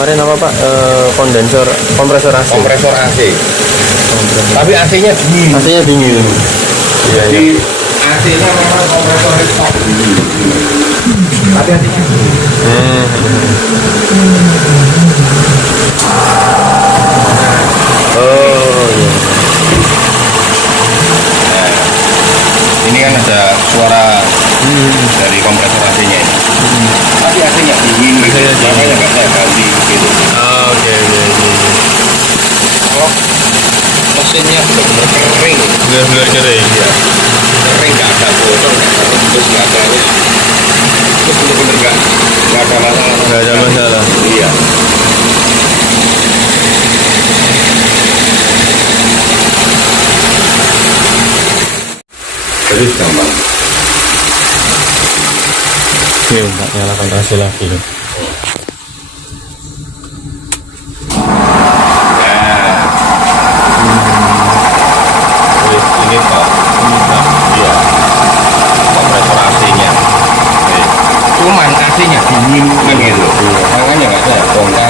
kemarin apa Pak? Kondensor, kompresor AC. Kompresor AC. Tapi AC-nya dingin. AC-nya dingin. Iya, Jadi iya. AC-nya memang kompresor stop. Tapi AC-nya dingin. Oh iya. Nah, ini kan ada suara dari kompresor AC-nya ini. Tapi AC-nya dingin gitu. AC-nya dingin. Makanya nggak saya ganti gitu. Oh, oke oke oke. Kalau mesinnya benar-benar kering, Benar-benar kering. ya kering, nggak ada bocor, nggak ada rembes, nggak ada itu benar-benar nggak ada masalah. Nggak ada masalah. Iya. Terus gampang. Oke, Pak, nyalakan AC lagi. Terus ini Pak, iya, kompresor AC-nya. Cuman AC-nya dingin kan gitu. Makanya nggak saya bongkar